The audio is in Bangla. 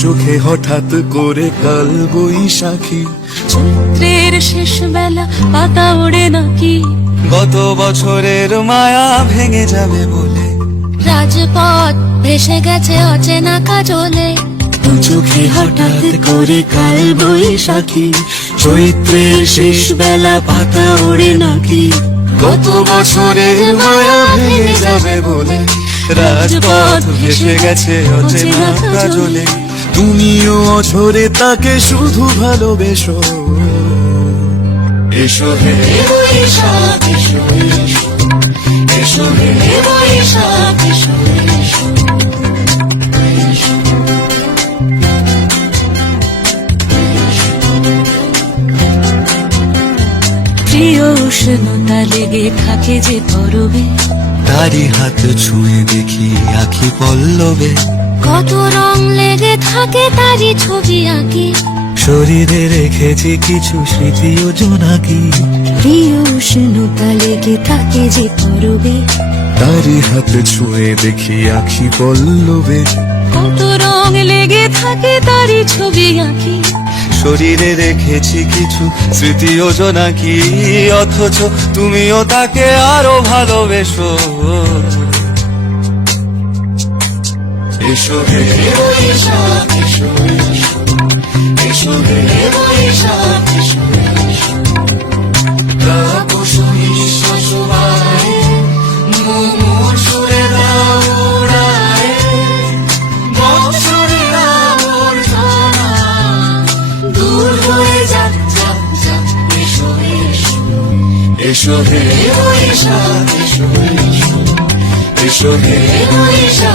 চোখে হঠাৎ করে কাল বৈশাখী, চৈত্রের শেষ বেলা পাতা ওড়ে নাকি, গত বছরের মায়া ভেঙে যাবে বলে, রাজপথ ভেসে গেছে অচেনা কাজলে। দু চোখে হঠাৎ করে কাল বৈশাখী, চৈত্রের শেষ বেলা পাতা ওড়ে নাকি, গত বছরের মায়া ভেঙে যাবে বলে, রাজপথ ভেসে গেছে অচেনা কাজলে। তুমিও অঝরে তাকে শুধু ভালোবেসো, এসো হে বৈশাখ এসো, এসো হে বৈশাখ এসো, প্রিয় উষ্ণতা লেগে থাকে যে পরবে, তারি হাত ছুঁয়ে দেখি আখি পল্লবে, কত রং লেগে থাকে তারই ছবি আঁকি, শরীরে রেখেছি কিছু স্মৃতি ও জোনাকি, প্রিয় উষ্ণতা লেগে থাকে যে পরবে, তারি হাত ছুঁয়ে দেখি আখি পল্লবে, কত রং লেগে থাকে তারই ছবি আঁকি, শরীরে রেখেছি কিছু স্মৃতি ও জোনাকি, অথচ তুমিও তাকে আরো ভালোবেসো, এসো হে বৈশাখ এসো, এসো হে বৈশাখ এসো, তাপস নিঃশ্বাস বাড়ে, মুমুর সুরে দাও উড়ায়, বৎসরের আবর্জনা দূর হয়ে যাক যাক যাক, এসো এসো, এসো হে বৈশাখ এসো, এসো হে বৈশাখ।